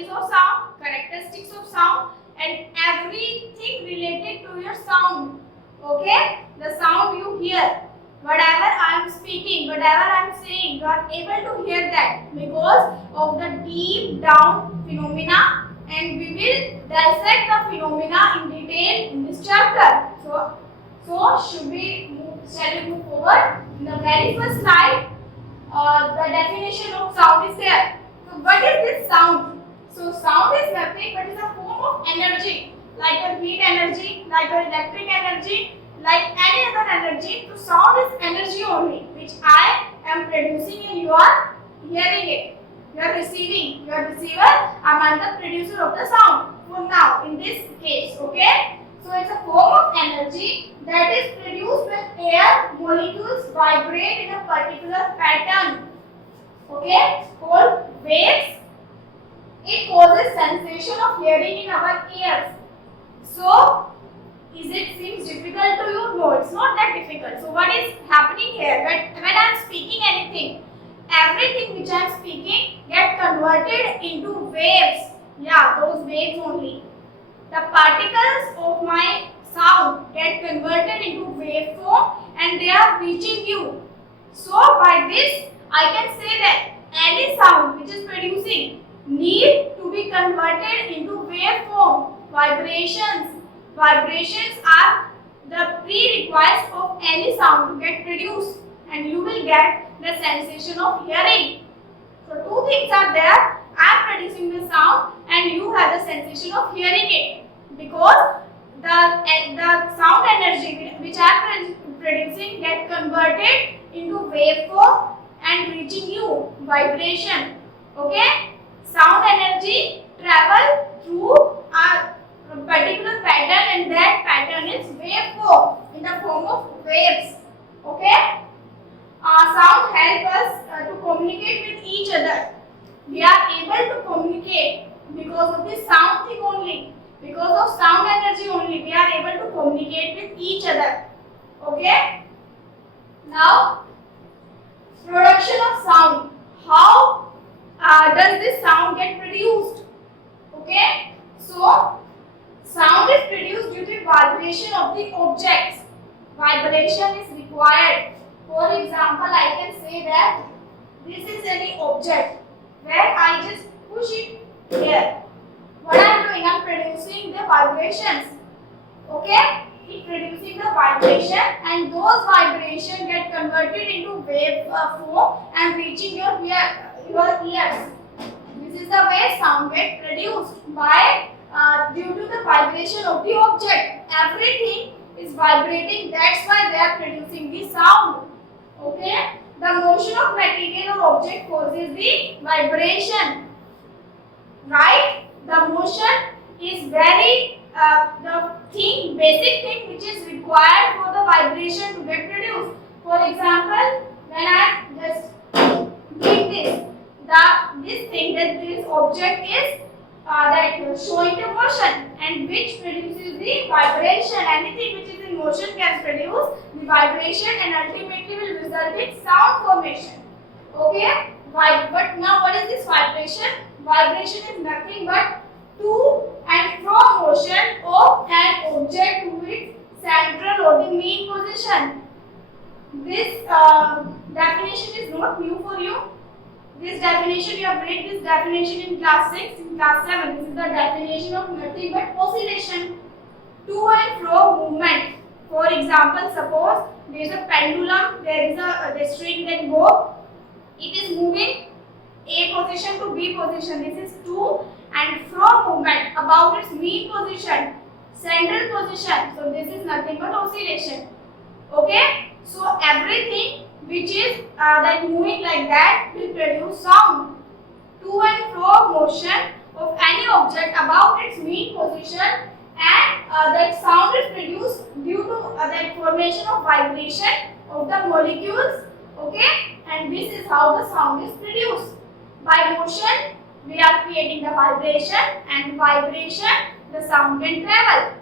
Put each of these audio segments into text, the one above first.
properties of sound, characteristics of sound, and everything related to your sound. Okay, the sound you hear, whatever I am speaking, whatever I am saying, you are able to hear that because of the deep down phenomena, and we will dissect the phenomena in detail in this chapter. So shall we move forward? In the very first slide, the definition of sound is there. So what is this sound? So sound is nothing but is a form of energy, like a heat energy, like a electric energy, like any other energy. So sound is energy only, which I am producing and you are hearing it. You are receiving. You are receiver. I am the producer of the sound. For now, in this case, okay. So it's a form of energy that is produced when air molecules vibrate in a particular pattern. Okay, called waves. It causes sensation of hearing in our ears. So, seems difficult to you? No, it's not that difficult. So, what is happening here? When I am speaking anything, everything which I am speaking get converted into waves. Yeah, those waves only. The particles of my sound get converted into waveform and they are reaching you. So by this I can say that any sound which is producing need to be converted into waveform. Vibrations. Vibrations are the prerequisite of any sound to get produced, and you will get the sensation of hearing. So two things are there. I am producing the sound and you have the sensation of hearing it, because the sound energy which I am producing get converted into waveform and reaching you, vibration. Okay, sound energy travel through a particular pattern, and that pattern is waveform in the form of waves. Okay, sound help us to communicate with each other. We are able to communicate because of this sound thing only. Because of sound energy only, we are able to communicate with each other. Okay? Now, production of sound. How does this sound get produced? Okay? So, sound is produced due to vibration of the objects. Vibration is required. For example, I can say that this is any object where I just push it here. What I am doing? I am producing the vibrations. Okay? It producing the vibration, and those vibrations get converted into wave form and reaching your ears. This is the way sound gets produced by due to the vibration of the object. Everything is vibrating. That's why they are producing the sound. Okay? The motion of material or object causes the vibration. Right? The motion is very basic thing which is required for the vibration to get produced. For example, when I just make this thing, that this object is showing the motion, and which produces the vibration. Anything which is in motion can produce the vibration and ultimately will result in sound formation. Okay? But now what is this vibration? Vibration is nothing but to and from motion of an object to its central or the mean position. This definition is not new for you. This definition, you have read this definition in class 6, in class 7. This is the definition of nothing but oscillation. To and fro movement. For example, suppose there is a pendulum, there is the string can go. It is moving A position to B position. This is to and fro movement about its mean position, central position. So this is nothing but oscillation. Okay? So everything which is that moving like that will produce sound. To and fro motion of any object about its mean position, and that sound is produced due to that formation of vibration of the molecules. Okay, and this is how the sound is produced. By motion we are creating the vibration, and vibration the sound can travel.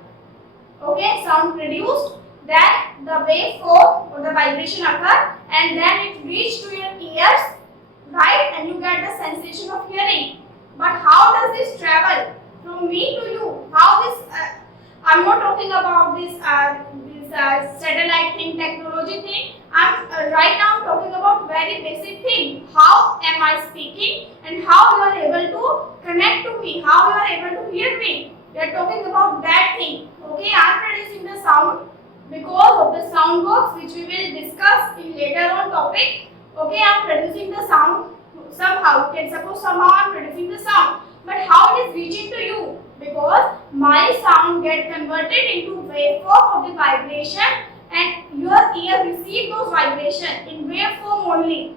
Okay, sound produced, then the waveform or the vibration occur, and then it reach to your ears, right, and you get the sensation of hearing. But how does this travel from me to you? How this? I'm not talking about this satellite thing, technology thing. Right now I'm talking about very basic thing. How am I speaking and how you are able to connect to me? How you are able to hear me? We are talking about that thing. Okay, I am producing the sound because of the sound box, which we will discuss in later on topic. Okay, I am producing the sound somehow. Okay, suppose somehow I am producing the sound, but how it is reaching to you? Because my sound get converted into waveform of the vibration, and your ear receive those vibration in waveform only.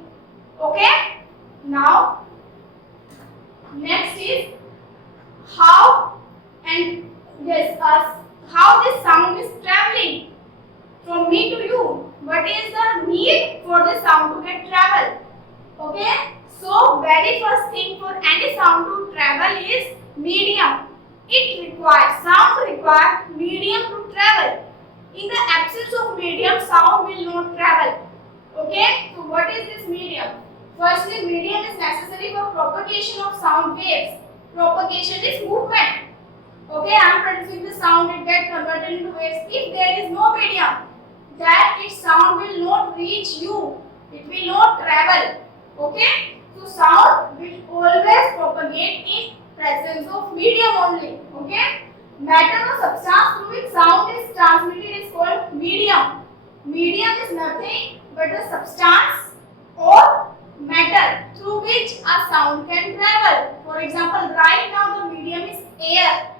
Okay. Now, next is how and yes, how this sound is traveling from me to you. What is the need for the sound to get travel? Okay. So, very first thing for any sound to travel is medium. Sound requires medium to travel. In the absence of medium, sound will not travel. Okay, so what is this medium? Firstly, medium is necessary for propagation of sound waves. Propagation is movement. Okay, I am producing the sound, it gets converted into waves. If there is no medium, then its sound will not reach you. It will not travel. Okay, so sound will always propagate in presence of medium only. Okay, matter or substance through which sound is transmitted is called medium. Medium is nothing but a substance or matter through which a sound can travel. For example, right now the medium is air.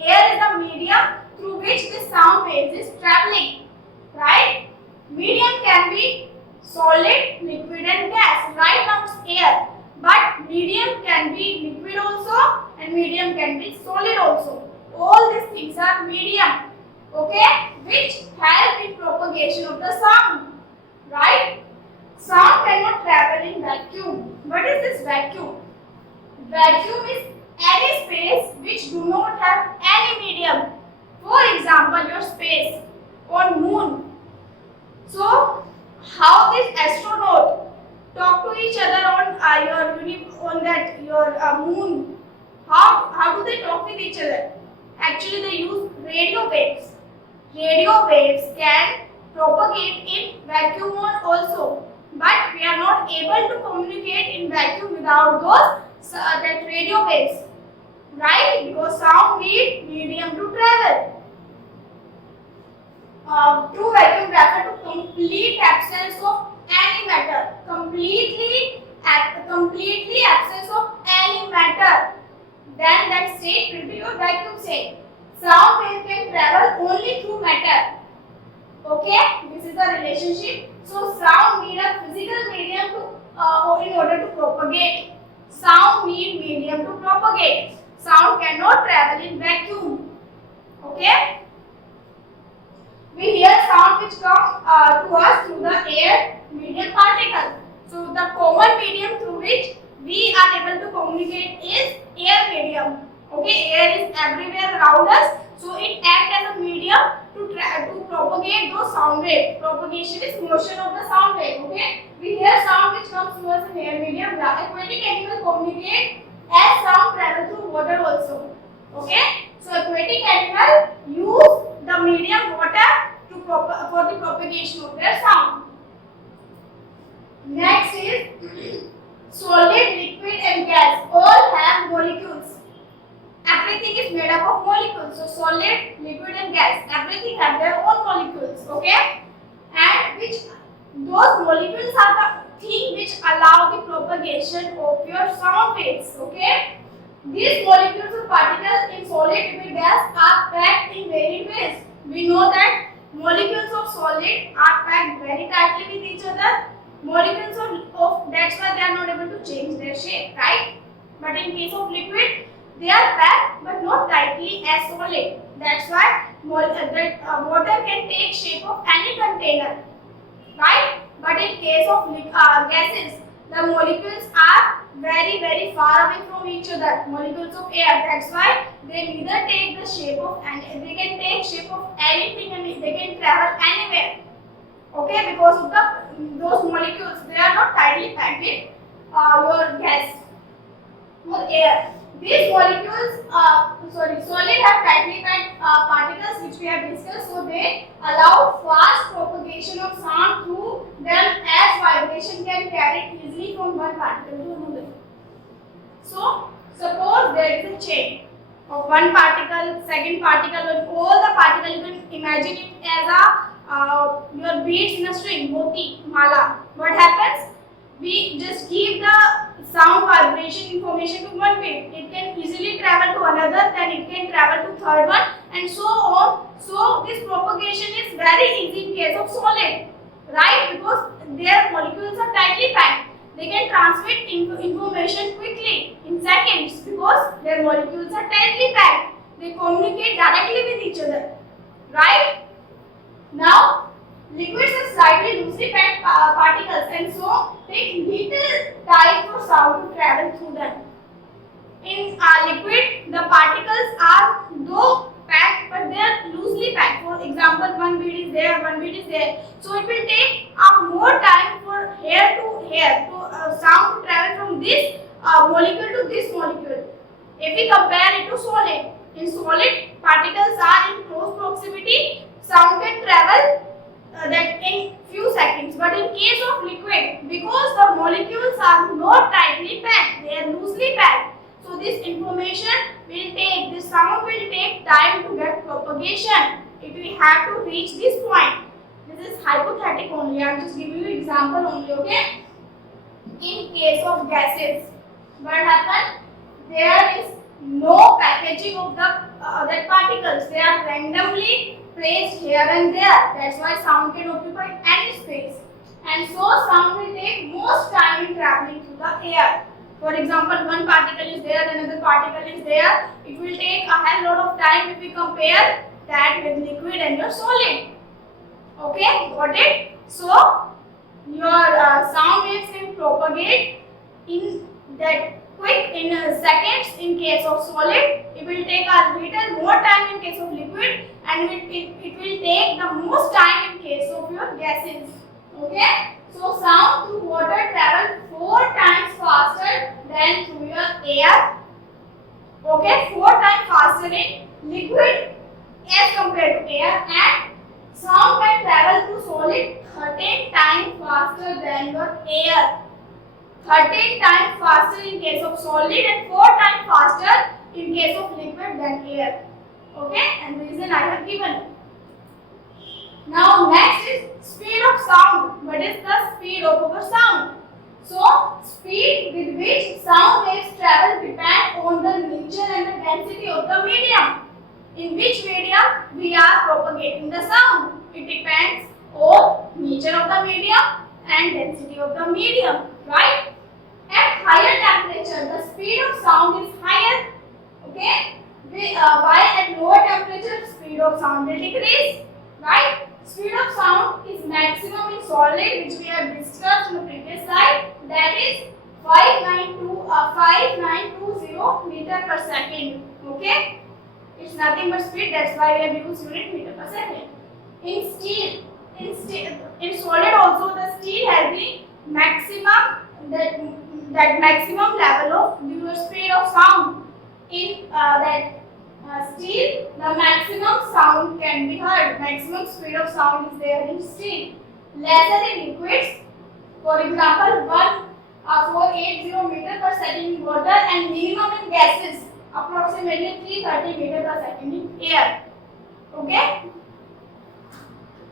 Air is the medium through which the sound waves is traveling. Right? Medium can be solid, liquid and gas. Right now it's air. But medium can be liquid also and medium can be solid also. All these things are medium. Okay? Which help in propagation of the sound. Right? Sound cannot travel in vacuum. What is this vacuum? Vacuum is any space which do not have any medium. For example, your space on moon. So, how this astronaut talk to each other on your moon? How do they talk with each other? Actually, they use radio waves. Radio waves can propagate in vacuum also, but we are not able to communicate in vacuum without that radio waves, right? Because sound needs medium to travel. True vacuum refer to complete absence of any matter. Completely absence of any matter. Then that state will be your vacuum state. Sound wave can travel only through matter. Okay, this is the relationship. So sound need a physical medium in order to propagate. Sound need medium to propagate. Sound cannot travel in vacuum. Okay. We hear sound which come to us through the air medium particle. So the common medium through which we are able to communicate is air medium. Okay, air is everywhere around us, so it acts as a medium to propagate those sound waves. Propagation is motion of the sound wave. Okay, we hear sound which comes to us in air medium. The aquatic animals communicate as sound travel through water also. Okay, so aquatic animals use the medium water for the propagation of their sound. Next is solid, liquid and gas all have molecules. Everything is made up of molecules. So solid, liquid and gas, everything have their own molecules. Okay, and those molecules are the thing which allow the propagation of your sound waves. Okay, these molecules or particles in solid, liquid, gas are packed in varied ways. We know that molecules of solid are packed very tightly with each other. Molecules of that's why they are not able to change their shape, right? But in case of liquid, they are packed but not tightly as solid. That's why water can take shape of any container, right? But in case of gases, the molecules are very far away from each other. Molecules of air. That's why they neither take the shape of they can take shape of anything and they can travel anywhere. Okay, because of those molecules, they are not tightly packed with your gas. or air. These molecules, solid have tightly packed particles which we have discussed, so they allow fast propagation of sound through them as vibration can carry easily from one particle to another. So, suppose there is a chain of one particle, second particle, and all the particles. You can imagine it as a your beads in a string, moti, mala. What happens? We just give the sound vibration information to one bead. It can easily travel to another, then it can travel to third one, and so on. So this propagation is very easy in case of solid, right? Because their molecules are tightly packed. They can transmit information quickly in seconds because their molecules are tightly packed. They communicate directly with each other, right? Now, liquids are slightly loosely packed particles and so take little time for sound to travel through them. In liquid, the particles are though packed but they are loosely packed. For example, one bead is there, one bead is there. So it will take more time for hair to hair to sound to travel from this molecule to this molecule. If we compare it to solid, in solid particles are in close proximity, sound can travel that in few seconds. But in case of liquid, because the molecules are not tightly packed, they are loosely packed. So this information will take, this sound will take time to get propagation. It will have to reach this point. This is hypothetical only. I am just giving you example only. Okay. In case of gases, what happens? There is no packaging of the that particles. They are randomly placed here and there. That's why sound can occupy any space. And so sound will take most time in traveling through the air. For example, one particle is there, another particle is there. It will take a hell lot of time if we compare that with liquid and your solid. Okay, got it? So, your sound waves can propagate in that quick in seconds in case of solid. It will take a little more time in case of liquid, and it will take the most time in case of your gases. Okay? So sound through water travel 4 times faster than through your air. Okay? 4 times faster in liquid as compared to air, and sound can travel through solid 13 times faster than your air. 13 times faster in case of solid and 4 times faster in case of liquid than air. Okay, and the reason I have given. Now next is speed of sound. What is the speed of our sound? So speed with which sound waves travel depend on the nature and the density of the medium. In which medium we are propagating the sound. It depends on nature of the medium and density of the medium, right? At higher temperature, the speed of sound is higher. Okay? While at lower temperature, speed of sound will decrease. Right? Speed of sound is maximum in solid, which we have discussed in the previous slide. That is 5920 meter per second. Okay? It's nothing but speed. That's why we have used unit meter per second. In steel, in solid also, the steel has the maximum that maximum level of your speed of sound. In steel, the maximum sound can be heard. Maximum speed of sound is there in steel. Lesser in liquids. For example, 1480 meter per second in water, and minimum in gases, approximately 330 meter per second in air. Okay.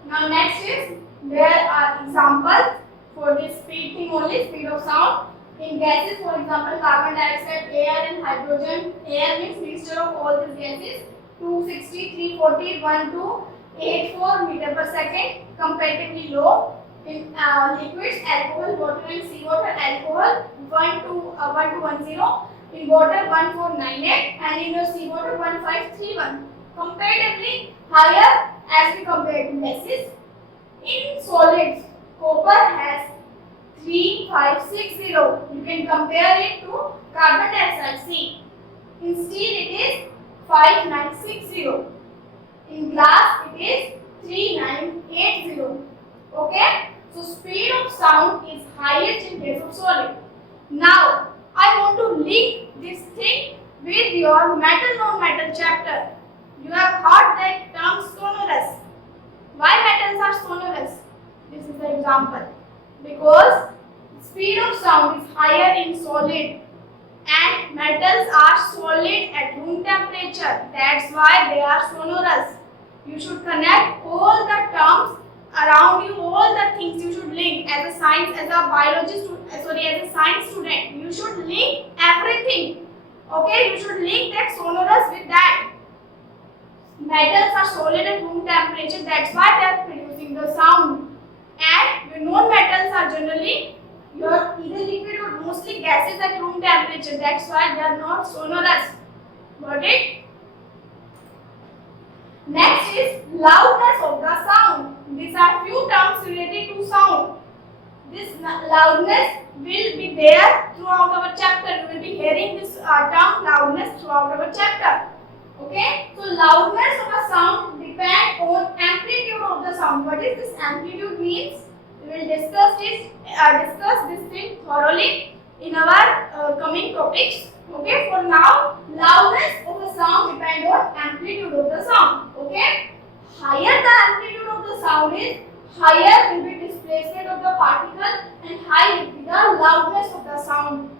Now next is, there are examples for this speed thing only, speed of sound. In gases, for example, carbon dioxide, air and hydrogen. Air means mixture of all these gases. 260, 340, 1284 meter per second, comparatively low. In liquids, alcohol, water and seawater. Alcohol 1210, in water 1498, and in your seawater 1531. Comparatively higher as we compare to gases. In solids, copper has 3560. You can compare it to carbon dioxide, C. In steel it is 5960. In glass it is 3980. Okay? So speed of sound is highest in case of solid. Now I want to link thing with your metal non-metal chapter. You have heard that term sonorous. Why metals are sonorous? This is the example. Because speed of sound is higher in solid and metals are solid at room temperature. That's why they are sonorous. You should connect all the terms around you, all the things you should link as a science, as a biology student, as a science student. You should link everything. Okay, you should link that sonorous with that. Metals are solid at room temperature. That's why they are producing the sound. And non-metals are generally either liquid or mostly gases at room temperature. That's why they are not sonorous. Got it? Next is loudness of the sound. These are few terms related to sound. This loudness will be there throughout our chapter. You will be hearing this term loudness throughout our chapter. Okay? So loudness of a sound depends on amplitude of the sound. What is this amplitude means? We will discuss this thing thoroughly in our coming topics. Okay, for now, loudness of a sound depends on amplitude of the sound. Okay, higher the amplitude of the sound is, higher will be displacement of the particle and high will be the loudness of the sound.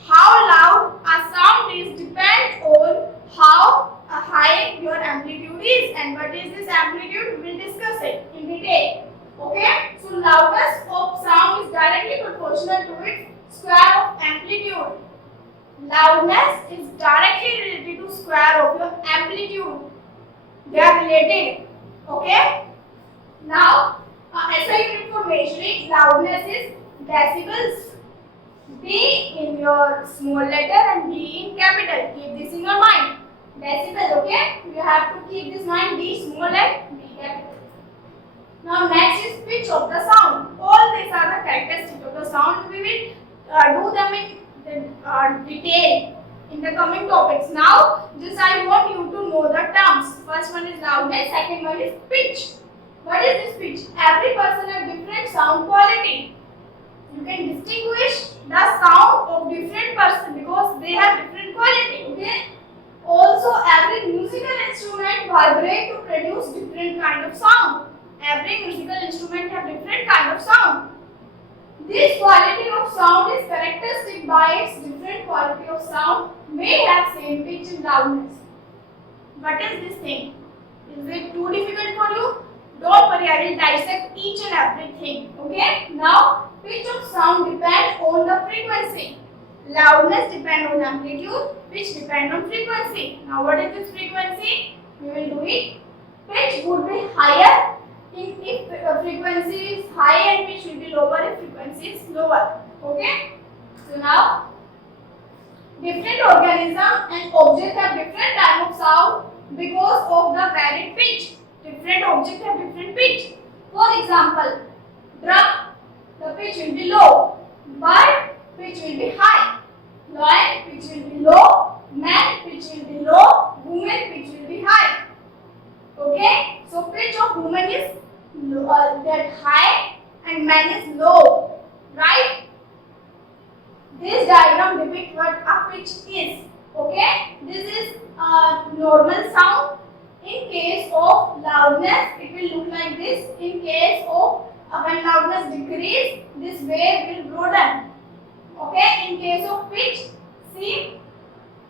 How loud a sound is depends on how high your amplitude is, and what is this amplitude? We will discuss it in detail. Okay, so loudness of sound is directly proportional to its square of amplitude. Loudness is directly related to square of your amplitude. They are related. Okay. Now, SI unit for measuring loudness is decibels. D in your small letter and D in capital. Keep this in your mind. Decibel. Okay. You have to keep this mind. D small and D capital. Now, next is pitch of the sound. All these are the characteristics of the sound. We will do them in detail in the coming topics. Now, just I want you to know the terms. First one is loudness, second one is pitch. What is this pitch? Every person has different sound quality. You can distinguish the sound of different person because they have different quality. Okay. Also, every musical instrument vibrate to produce different kind of sound. Every musical instrument have different kind of sound. This quality of sound is characteristic by its different quality of sound may have same pitch and loudness. What is this thing? Is it too difficult for you? Don't worry, I will dissect each and everything. Okay? Now, pitch of sound depends on the frequency. Loudness depends on amplitude, pitch depends on frequency. Now, what is this frequency? We will do it. Pitch would be higher if frequency is high and pitch will be lower if frequency is lower. Okay? So now, different organisms and objects have different type of sound because of the varied pitch. Different objects have different pitch. For example, drum, the pitch will be low. Bird, pitch will be high. Lion, pitch will be low. Man, pitch will be low. Woman, pitch will be high. Okay? So pitch of woman is that high and man is low, right? This diagram depicts what a pitch is. Okay, this is a normal sound. In case of loudness, it will look like this. In case of when loudness decreases, this wave will broaden. Okay, in case of pitch, see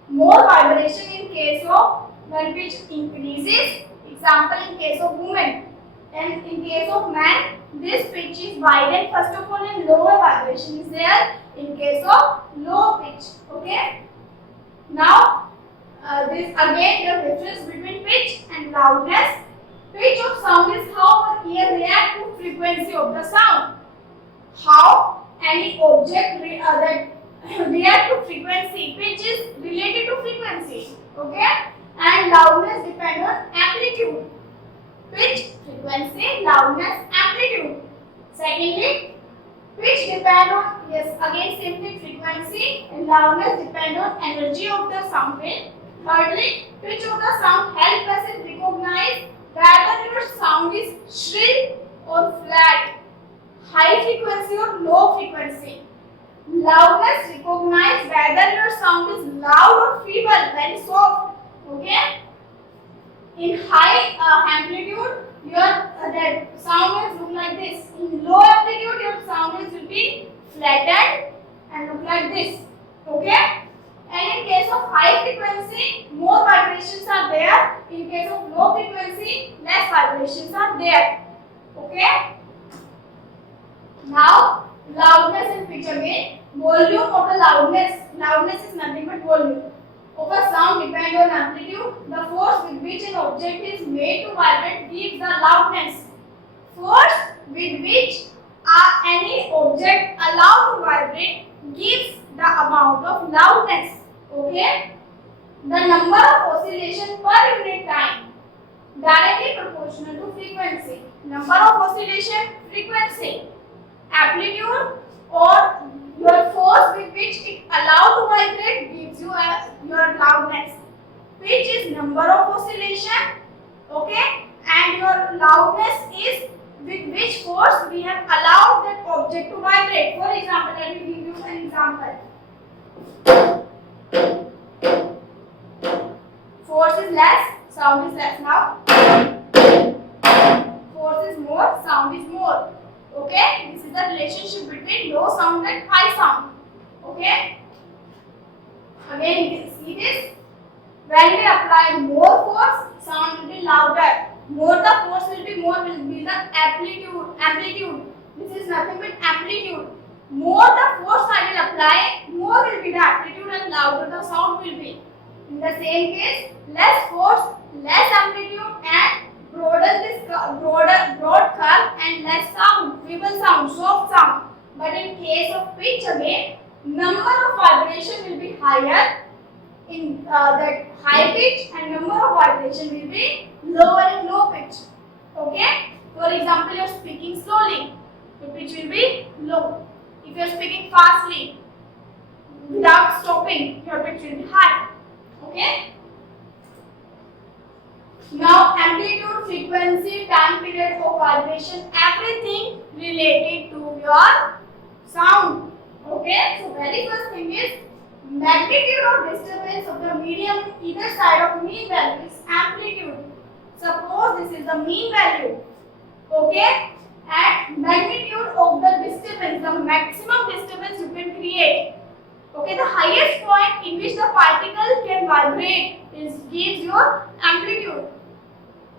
more vibration in case of when pitch increases. Example, in case of woman. And in case of man, this pitch is widened first of all and lower vibration is there in case of low pitch. Okay. Now, this again the difference between pitch and loudness. Pitch of sound is how our ear reacts to frequency of the sound. How any object react to frequency. Pitch is related to frequency. Okay. And loudness depends on amplitude. Pitch, frequency, loudness, amplitude. Secondly, pitch depends on, again same thing, frequency and loudness depend on energy of the sound wave. Thirdly, pitch of the sound helps us recognize whether your sound is shrill or flat, high frequency or low frequency. Loudness recognize whether your sound is loud or feeble, very soft. Okay. In high amplitude, your that sound will look like this. In low amplitude, your sound will be flattened and look like this. Okay. And in case of high frequency, more vibrations are there. In case of low frequency, less vibrations are there. Okay. Now, loudness in picture again. Volume of the loudness. Loudness is nothing but volume of a sound depend on amplitude. The force with which an object is made to vibrate gives the loudness. Force with which any object allowed to vibrate gives the amount of loudness. Okay. The number of oscillation per unit time directly proportional to frequency. Number of oscillation, frequency, amplitude, or your force with which it allowed to vibrate gives you your loudness. Pitch is number of oscillation, okay, and your loudness is with which force we have allowed that object to vibrate. For example, let me give you an example. Force is less, sound is less. Now, force is more, sound is more. Okay, this is the relationship between low sound and high sound. Okay, again see this. When we apply more force, sound will be louder. More the force will be the amplitude. This is nothing but amplitude. More the force I will apply, more will be the amplitude and louder the sound will be. In the same case, less force, less amplitude and broad curve and less sound, feeble sound, soft sound. But in case of pitch again, number of vibration will be higher in that high pitch and number of vibration will be lower in low pitch. Okay. For example, you are speaking slowly, the pitch will be low. If you are speaking fastly, without stopping, your pitch will be high. Okay. Now, amplitude, frequency, time period of vibration, everything related to your sound. Okay. So, very first thing is magnitude or disturbance of the medium either side of mean value is amplitude. Suppose this is the mean value. Okay. And magnitude of the disturbance, the maximum disturbance you can create. Okay, the highest point in which the particle can vibrate gives your amplitude.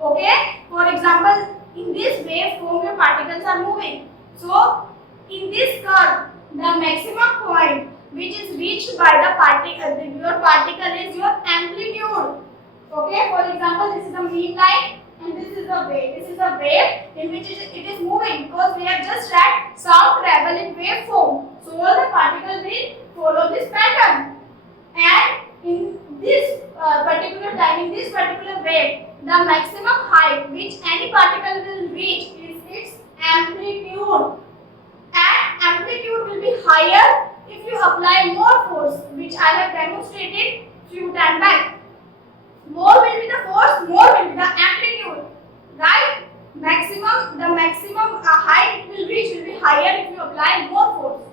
Okay, for example, in this waveform your particles are moving. So, in this curve, the maximum point which is reached by the particle, your particle is your amplitude. Okay, for example, this is the mean line and this is the wave. This is a wave in which it is moving because we have just read sound travel in waveform. So, all the particles will follow this pattern, and in this particular time, in this particular wave, the maximum height which any particle will reach is its amplitude, and amplitude will be higher if you apply more force, which I have demonstrated few times back. More will be the force, more will be the amplitude, right? The maximum height it will reach will be higher if you apply more force.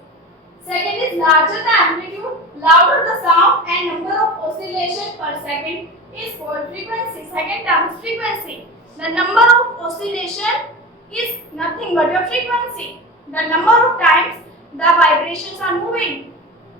Second is larger the amplitude, louder the sound, and number of oscillation per second is called frequency. Second term is frequency. The number of oscillation is nothing but your frequency. The number of times the vibrations are moving.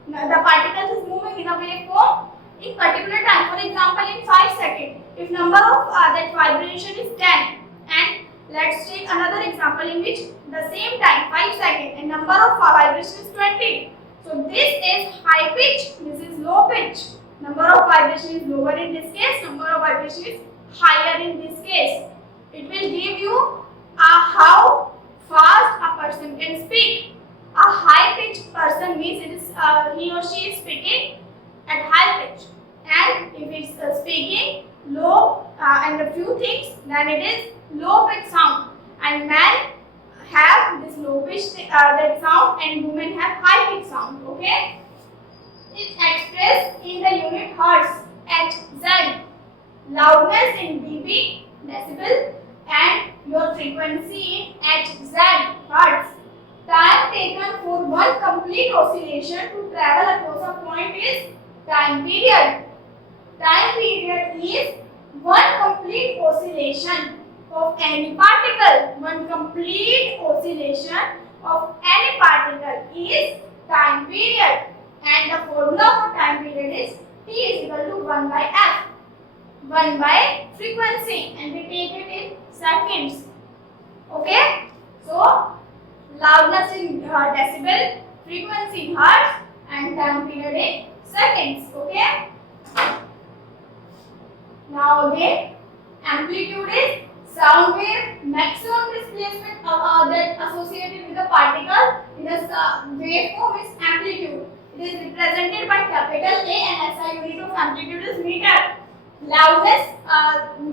The particles is moving in a waveform in particular time. For example, in 5 seconds, if number of that vibration is 10, and let's take another example in which the same time 5 seconds and number of vibration is 20. So this is high pitch, this is low pitch. Number of vibration is lower in this case, number of vibration is higher in this case. It will give you how fast a person can speak. A high pitch person means it is he or she is speaking at high pitch, and if it's speaking low and a few things, then it is low pitch sound. And men have this low pitch that sound, and women have high pitch sound. Okay, it's expressed in the unit hertz, Hz, loudness in dB, decibel, and your frequency in Hz, hertz. Time taken for one complete oscillation to travel across a point is time period. Time period is one complete oscillation of any particle. One complete oscillation of any particle is time period. And the formula for time period is T is equal to 1 by F. 1 by frequency, and we take it in seconds. Okay? So, loudness in decibel, frequency in hertz, and time period in seconds. Okay? Now again, amplitude is sound wave maximum displacement that associated with a particle in the waveform is amplitude. It is represented by capital A and SI unit of amplitude is meter. Loudness,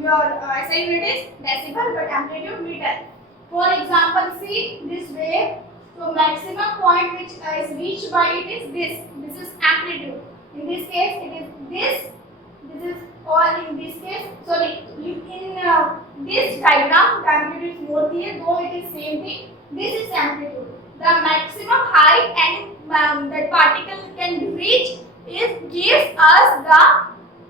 your SI unit is decibel but amplitude meter. For example, see this wave. So maximum point which is reached by it is this. This is amplitude. In this case, it is this. This is, or in this case, sorry, in this diagram, the amplitude is more clear, though it is same thing. This is amplitude. The maximum height and that particle can reach gives us the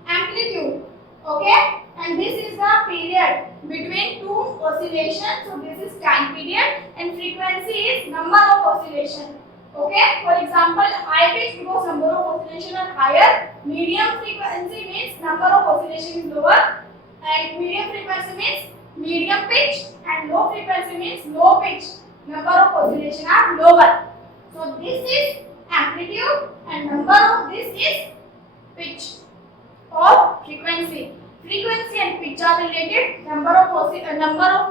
amplitude. Okay, and this is the period between two oscillations. So this is time period, and frequency is number of oscillation. Okay, for example, high pitch because number of oscillation are higher. Medium frequency means number of oscillation is lower, and medium frequency means medium pitch, and low frequency means low pitch. Number of oscillation are lower. So this is amplitude, and number of this is pitch or frequency. Frequency and pitch are related. Number of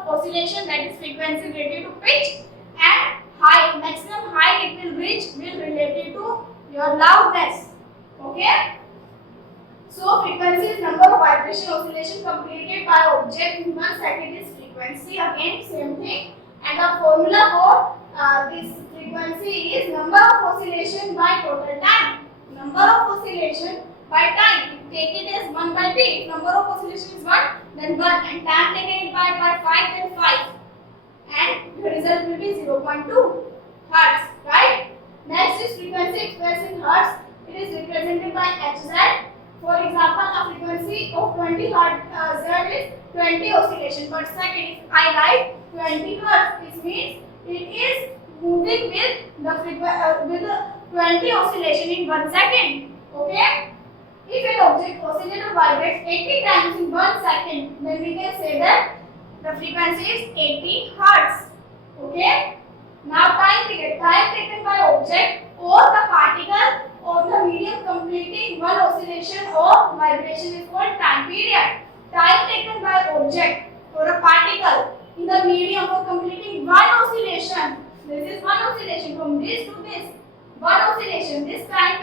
oscillation, that is frequency, related to pitch, and height, maximum height it will reach will related to your loudness. Okay. So frequency is number of vibration oscillation completed by object in 1 second is frequency. Again same thing. And the formula for this frequency is number of oscillation by total time. Number of oscillation by time. Take it as 1 by T. If number of oscillation is 1, then 1, and time taken by 5, then 5. And the result will be 0.2 hertz, right? Next is frequency expressed in hertz. It is represented by Hz. For example, a frequency of 20 hertz is 20 oscillation per second. If I write 20 hertz, this means it is moving with the 20 oscillation in 1 second. Okay? If an object oscillator vibrates 80 times in 1 second, then we can say that the frequency is 80 hertz. Okay? Now time period. Time taken by object or the particle or the medium completing one oscillation or vibration is called time period. Time taken by object or a particle in the medium for completing one oscillation. This is one oscillation from this to this. One oscillation. This time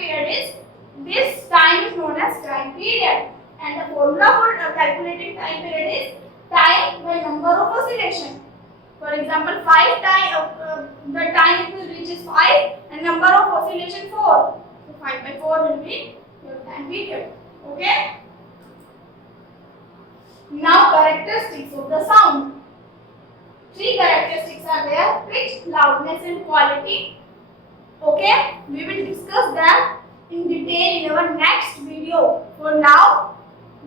is known as time period. And the formula for calculating time period is time by number of oscillation. For example, 5 time the time it will reach is 5 and number of oscillation 4. So 5 by 4 will be your time period. Okay? Now characteristics of the sound. 3 characteristics are there: pitch, loudness and quality. Okay? We will discuss them in detail in our next video. For now,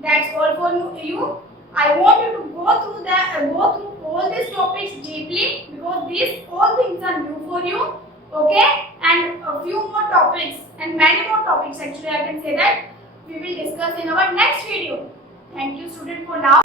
that's all for you. I want you to go through all these topics deeply because these all things are new for you. Okay? And a few more topics and many more topics, actually I can say that, we will discuss in our next video. Thank you, student, for now.